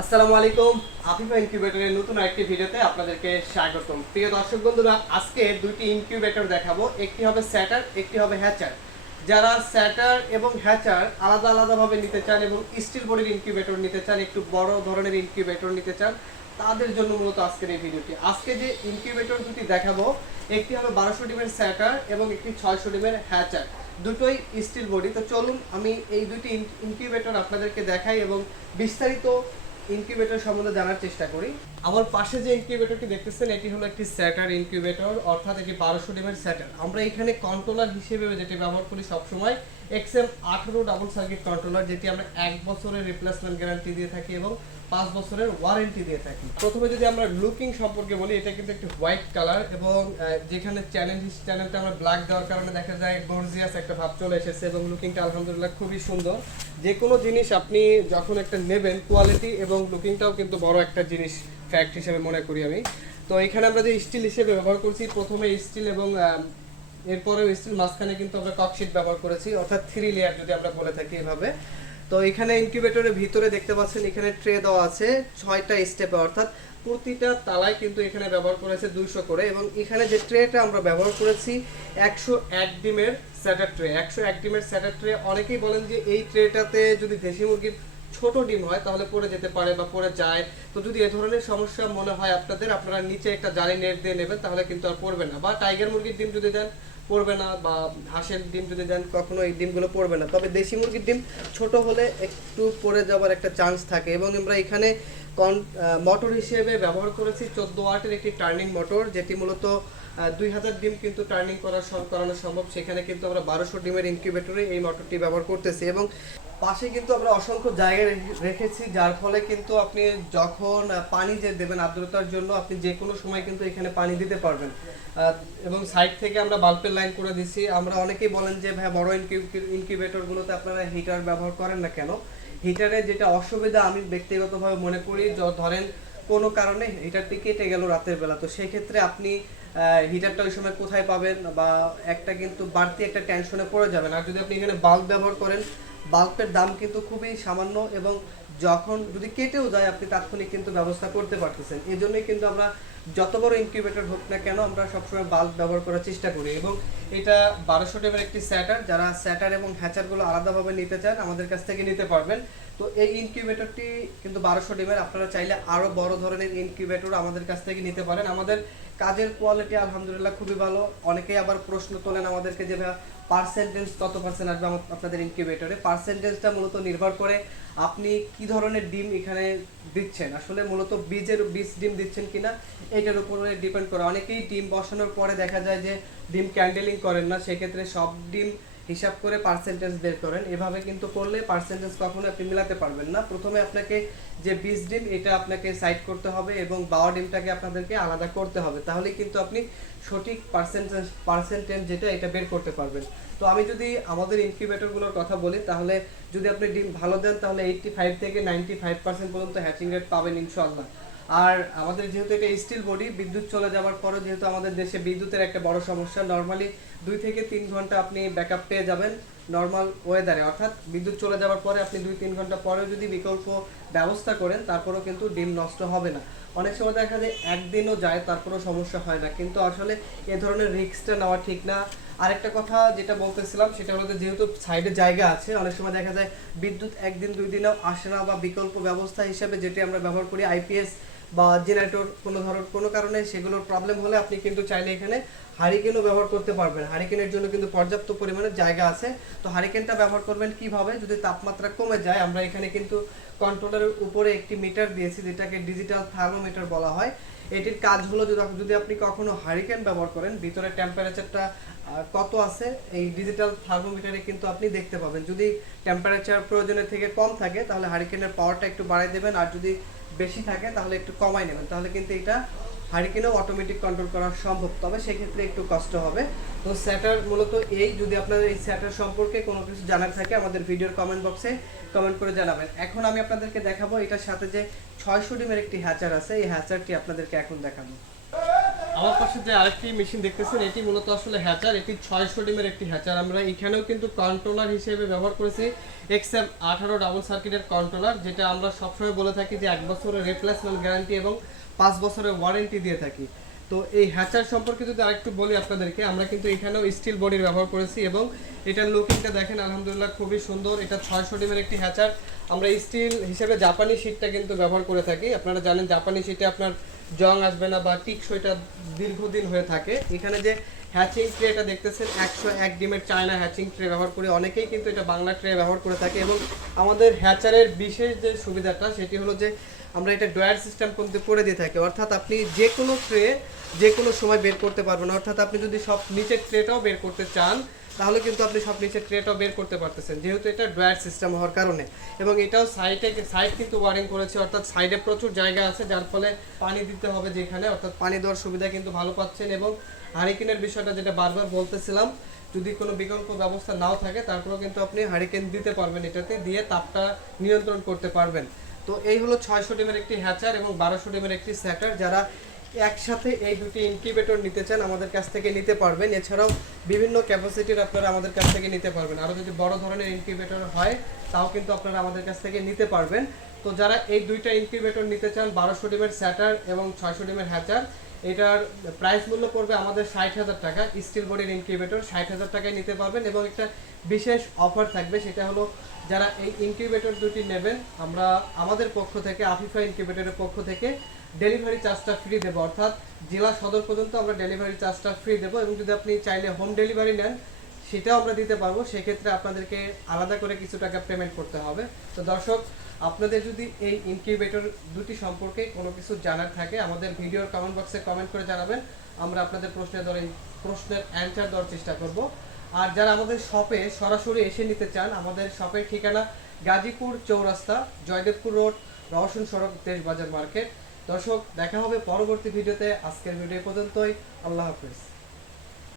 আসসালামু আলাইকুম আফিফা ইনকিউবেটরের নতুন একটি ভিডিওতে আপনাদেরকে স্বাগতম। প্রিয় দর্শক বন্ধুরা, আজকে দুইটি ইনকিউবেটর দেখাবো, একটি হবে স্যাটার, একটি হবে হ্যাচার। যারা স্যাটার এবং হ্যাচার আলাদা আলাদাভাবে নিতে চান এবং স্টিল বডির ইনকিউবেটর নিতে চান, একটু বড় ধরনের ইনকিউবেটর নিতে চান, তাদের জন্য মূলত আজকের এই ভিডিওটি। আজকে যে ইনকিউবেটর দুটি দেখাবো, একটি হবে বারোশো ডিমের স্যাটার এবং একটি ছয়শো ডিমের হ্যাচার। দুটোই স্টিল বডি। তো চলুন আমি এই দুটি ইনকিউবেটর আপনাদেরকে দেখাই এবং বিস্তারিত ইনকিউবেটর সম্বন্ধে জানার চেষ্টা করি। আমার পাশে যে ইনকিউবেটরটি দেখতেছেন, এটি হলো একটি স্যাটার ইনকিউবেটর, অর্থাৎ এটি বারোশো ডিমের স্যাটার। আমরা এখানে কন্ট্রোলার হিসেবে যেটি ব্যবহার করি সবসময় এক্সএম আঠারো ডাবল সার্কিট কন্ট্রোলার যেটি আমরা এক বছরের রিপ্লেসমেন্ট গ্যারান্টি দিয়ে থাকি এবং পাঁচ বছরের ওয়ারেন্টি দিয়ে থাকি। প্রথমে যদি আমরা লুকিং সম্পর্কে বলি, এটা কিন্তু একটি হোয়াইট কালার এবং যেখানে চ্যানেল চ্যানেলটা আমরা ব্ল্যাক দেওয়ার কারণে দেখা যায় গর্জিয়াস একটা ভাব চলে এসেছে এবং লুকিংটা আলহামদুলিল্লাহ খুবই সুন্দর। যে কোনো জিনিস আপনি যখন একটা নেবেন কোয়ালিটি এবং লুকিংটাও কিন্তু বড় একটা জিনিস ফ্যাক্ট হিসেবে মনে করি আমি। তো এখানে আমরা যে স্টিল হিসেবে ব্যবহার করছি, প্রথমে স্টিল এবং আহ, এরপরেও স্টিল মাঝখানে কিন্তু আমরা ককশিট ব্যবহার করেছি অর্থাৎ থ্রি লেয়ার যদি আমরা বলে থাকি এভাবে। তো এখানে ইনকিউবেটরের ভিতরে দেখতে পাচ্ছেন এখানে ট্রে দেওয়া আছে ছয়টা স্টেপে অর্থাৎ প্রতিটা তালায় কিন্তু এখানে ব্যবহার করেছে দুইশো করে এবং এখানে যে ট্রেটা আমরা ব্যবহার করেছি একশো এক ডিমের স্যাটার ট্রে একশো এক ডিমের স্যাটার ট্রে অনেকেই বলেন যে এই ট্রেটাতে যদি দেশি মুরগির ছোট ডিম হয়, তাহলে পড়ে যেতে পারে বা পড়ে যায়। তো যদি এ ধরনের সমস্যা মনে হয় আপনাদের, আপনারা নিচে একটা জালি নেট দিয়ে নেবেন, তাহলে কিন্তু আর পড়বে না। বা টাইগার মুরগির ডিম যদি দেন, পড়বে না, বা হাঁসের ডিম যদি দেন, কখনো এই ডিমগুলো পড়বে না। তবে দেশি মুরগির ডিম ছোট হলে একটু পড়ে যাওয়ার একটা চান্স থাকে। এবং আমরা এখানে মোটর হিসেবে ব্যবহার করেছি। চোদ্দ ওয়াটের একটি টার্নিং মোটর যেটি মূলত দুই হাজার ডিম কিন্তু টার্নিং করা সম- করানো সম্ভব। সেখানে কিন্তু আমরা বারোশো ডিমের ইনকিউবেটরে এই মোটরটি ব্যবহার করতেছি এবং পাশে কিন্তু আমরা অসংখ্য জায়গায় রেখে- রেখেছি, যার ফলে কিন্তু আপনি যখন পানি যে দেবেন আর্দ্রতার জন্য, আপনি যে কোনো সময় কিন্তু এখানে পানি দিতে পারবেন। এবং সাইড থেকে আমরা বাল্বের লাইন করে দিছি। আমরা অনেকেই বলেন যে, ভাই, বড় ইনকিউবেটরগুলোতে আপনারা হিটার ব্যবহার করেন না কেন? হিটারে যেটা অসুবিধা আমি ব্যক্তিগতভাবে মনে করি ধরেন কোনো কারণে হিটারটি কেটে গেল রাতের বেলা। তো সেক্ষেত্রে আপনি হিটারটা ওই সময় কোথায় পাবেন বা একটা কিন্তু বাড়তি একটা টেনশনে পড়ে যাবেন। আর যদি আপনি এখানে বাল্ব ব্যবহার করেন বাল্বের দাম কিন্তু খুবই সামান্য এবং যখন যদি কেটেও যায়, আপনি তাৎক্ষণিক কিন্তু ব্যবস্থা করতে পারতেছেন। এই জন্যই কিন্তু আমরা যত বড় ইনকিউবেটর হোক না কেন, আমরা সবসময় বাল্ব ব্যবহার করার চেষ্টা করি। এবং এটা বারোশো টেমের একটি স্যাটার যারা স্যাটার এবং হ্যাচারগুলো আলাদাভাবে নিতে চান, আমাদের কাছ থেকে নিতে পারবেন। তো এই ইনকিউবেটরটি কিন্তু বারোশো ডিমের, আপনারা চাইলে আরও বড় ধরনের ইনকিউবেটর আমাদের কাছ থেকে নিতে পারেন। আমাদের কাজের কোয়ালিটি আলহামদুলিল্লাহ খুবই ভালো। অনেকেই আবার প্রশ্ন তোলেন আমাদেরকে যে পার্সেন্টেজ কত পার্সেন্ট আসবে আপনাদের ইনকিউবেটরে পার্সেন্টেজটা মূলত নির্ভর করে আপনি কি ধরনের ডিম এখানে দিচ্ছেন। আসলে মূলত বীজের, বীজ ডিম দিচ্ছেন কি না এটার উপরে ডিপেন্ড করে। অনেকেই ডিম বসানোর পরে দেখা যায় যে ডিম ক্যান্ডেলিং করেন না, সেক্ষেত্রে সব ডিম হিসাব করে পার্সেন্টেজ বের করেন। এভাবে কিন্তু করলে পার্সেন্টেজ কখনো আপনি মিলাতে পারবেন না। প্রথমে আপনাকে যে বীজ ডিম, এটা আপনাকে সাইড করতে হবে এবং বাওয়া ডিমটাকে আপনাদেরকে আলাদা করতে হবে। তাহলে কিন্তু আপনি সঠিক পার্সেন্টেজ পার্সেন্টেজ যেটা, এটা বের করতে পারবেন। তো আমি যদি আমাদের ইনকিউবেটরগুলোর কথা বলি, তাহলে যদি আপনি ডিম ভালো দেন, তাহলে এইটটি ফাইভ থেকে নাইনটি ফাইভ পার্সেন্ট পর্যন্ত হ্যাচিং রেট পাবেন ইনশাল্লাহ আর আমাদের যেহেতু এটা স্টিল বডি বিদ্যুৎ চলে যাওয়ার পরে যেহেতু আমাদের দেশে বিদ্যুতের একটা বড় সমস্যা নর্মালি দুই থেকে তিন ঘণ্টা আপনি ব্যাকআপ পেয়ে যাবেন। নর্মাল ওয়েদারে অর্থাৎ বিদ্যুৎ চলে যাওয়ার পরে আপনি দুই তিন ঘণ্টা পরেও যদি বিকল্প ব্যবস্থা করেন, তারপরেও কিন্তু ডিম নষ্ট হবে না। অনেক সময় দেখা যায় একদিনও যায়, তারপরেও সমস্যা হয় না। কিন্তু আসলে এ ধরনের রিস্কটা নেওয়া ঠিক না। আরেকটা কথা যেটা বলতেছিলাম, সেটা হলো যেহেতু সাইডে জায়গা আছে, অনেক সময় দেখা যায় বিদ্যুৎ একদিন দুই দিনেও আসে না বা বিকল্প ব্যবস্থা হিসেবে যেটি আমরা ব্যবহার করি আইপিএস বা জেনারেটর কোনো ধরনের কোনো কারণে সেগুলোর প্রবলেম হলে আপনি কিন্তু চাইলে এখানে হারিকেনও ব্যবহার করতে পারবেন। হারিকেনের জন্য কিন্তু পর্যাপ্ত পরিমাণে জায়গা আছে। তো হারিকেনটা ব্যবহার করবেন কীভাবে? যদি তাপমাত্রা কমে যায়, আমরা এখানে কিন্তু কন্ট্রোলারের উপরে একটি মিটার দিয়েছি, যেটাকে ডিজিটাল থার্মোমিটার বলা হয়। এটির কাজ হলো যদি আপনি কখনো হারিকেন ব্যবহার করেন, ভিতরে টেম্পারেচারটা কত আছে, এই ডিজিটাল থার্মোমিটারে কিন্তু আপনি দেখতে পাবেন। যদি টেম্পারেচার প্রয়োজনের থেকে কম থাকে, তাহলে হারিকেনের পাওয়ারটা একটু বাড়াই দেবেন। আর যদি বেশি থাকে, তাহলে একটু কমাই নেবেন। তাহলে কিন্তু এটা হারিকেনও অটোমেটিক কন্ট্রোল করা সম্ভব। তবে সেক্ষেত্রে একটু কষ্ট হবে। তো স্যাটার মূলত এই, যদি আপনাদের এই স্যাটার সম্পর্কে কোনো কিছু জানার থাকে, আমাদের ভিডিওর কমেন্ট বক্সে কমেন্ট করে জানাবেন। এখন আমি আপনাদেরকে দেখাবো এটার সাথে যে ছয়শো ডিমের একটি হ্যাচার আছে। এই হ্যাচারটি আপনাদেরকে এখন দেখাবো। আমার পাশে যে আরেকটি মেশিন দেখতেছেন, এটি মূলত আসলে হ্যাচার এটি ছয়শো ডিমের একটি হ্যাচার আমরা এখানেও কিন্তু কন্ট্রোলার হিসেবে ব্যবহার করেছি এক্সএম আঠারো ডাবল সার্কিটের কন্ট্রোলার যেটা আমরা সবসময় বলে থাকি যে এক বছরের রিপ্লেসমেন্ট গ্যারান্টি এবং পাঁচ বছরের ওয়ারেন্টি দিয়ে থাকি। তো এই হ্যাচার সম্পর্কে যদি আরেকটু বলি আপনাদেরকে, আমরা কিন্তু এখানেও স্টিল বডির ব্যবহার করেছি এবং এটার লুকিংটা দেখেন, আলহামদুলিল্লাহ খুবই সুন্দর। এটা ছয়শো ডিমের একটি হ্যাচার আমরা স্টিল হিসেবে জাপানি শীটটা কিন্তু ব্যবহার করে থাকি। আপনারা জানেন জাপানি শীটে আপনার জং আসবে না বা টিকসইটা দীর্ঘদিন হয়ে থাকে। এখানে যে হ্যাচিং ট্রেটা দেখতেছেন, একশো এক ডিমের চায়না হ্যাচিং ট্রে ব্যবহার করে অনেকেই কিন্তু এটা বাংলা ট্রে ব্যবহার করে থাকে এবং আমাদের হ্যাচারের বিশেষ যে সুবিধাটা, সেটি হলো যে আমরা এটা ডয়ার সিস্টেম কিন্তু করে দিয়ে থাকি। অর্থাৎ আপনি যে কোনো ট্রে যে কোনো সময় বের করতে পারবেন অর্থাৎ আপনি যদি সব নিচের ট্রেটাও বের করতে চান তাহলে কিন্তু আপনি সব নিচের ট্রেটাও বের করতে পারতেছেন। যেহেতু এটা ড্রয়ার সিস্টেম হওয়ার কারণে। এবং এটাও সাইডে সাইড কিন্তু ওয়ারিং করেছে, অর্থাৎ সাইডে প্রচুর জায়গা আছে, যার ফলে পানি দিতে হবে যেখানে, অর্থাৎ পানি দেওয়ার সুবিধা কিন্তু ভালো পাচ্ছেন। এবং হারিকেনের বিষয়টা যেটা বারবার বলতেছিলাম, যদি কোনো বিকল্প ব্যবস্থা নাও থাকে, তারপরেও কিন্তু আপনি হারিকেন দিতে পারবেন এটাতে, দিয়ে তাপটা নিয়ন্ত্রণ করতে পারবেন। তো এই হলো ছয়শো ডিমের একটি হ্যাচার এবং বারোশো ডিমের একটি স্যাটার যারা একসাথে এই দুটি ইনকিউবেটর নিতে চান, আমাদের কাছ থেকে নিতে পারবেন। এছাড়াও বিভিন্ন ক্যাপাসিটির আপনারা আমাদের কাছ থেকে নিতে পারবেন। আরও যদি বড় ধরনের ইনকিউবেটর হয়, তাও কিন্তু আপনারা আমাদের কাছ থেকে নিতে পারবেন। তো যারা এই দুইটা ইনকিউবেটর নিতে চান, বারোশো ডিমের স্যাটার এবং ছয়শো ডিমের হ্যাচার, এটার প্রাইস মূল্য পড়বে আমাদের ষাট হাজার টাকা। স্টিল বডির ইনকিউবেটর ষাট হাজার টাকায় নিতে পারবেন এবং একটা বিশেষ অফার থাকবে, সেটা হলো যারা এই ইনকিউবেটর দুটি নেবেন, আমরা আমাদের পক্ষ থেকে আফিফা ইনকিউবেটরের পক্ষ থেকে ডেলিভারি চার্জটা ফ্রি দেবো। অর্থাৎ জেলা সদর পর্যন্ত আমরা ডেলিভারি চার্জটা ফ্রি দেবো এবং যদি আপনি চাইলে হোম ডেলিভারি নেন, সেটাও আমরা দিতে পারব। সেক্ষেত্রে আপনাদেরকে আলাদা করে কিছু টাকা পেমেন্ট করতে হবে। তো দর্শক, আপনাদের যদি এই ইনকিউবেটর দুটি সম্পর্কে কোনো কিছু জানার থাকে, আমাদের ভিডিওর কমেন্ট বক্সে কমেন্ট করে জানাবেন। আমরা আপনাদের প্রশ্নের ধরে, প্রশ্নের অ্যান্সার দেওয়ার চেষ্টা করব। আর যারা আমাদের শপে সরাসরি এসে নিতে চান, আমাদের শপের ঠিকানা গাজীপুর চৌরাস্তা, জয়দেবপুর রোড রহসন সড়ক দেশ বাজার মার্কেট। দর্শক, দেখা হবে পরবর্তী ভিডিওতে। আজকের ভিডিও পর্যন্তই। আল্লাহ হাফিজ।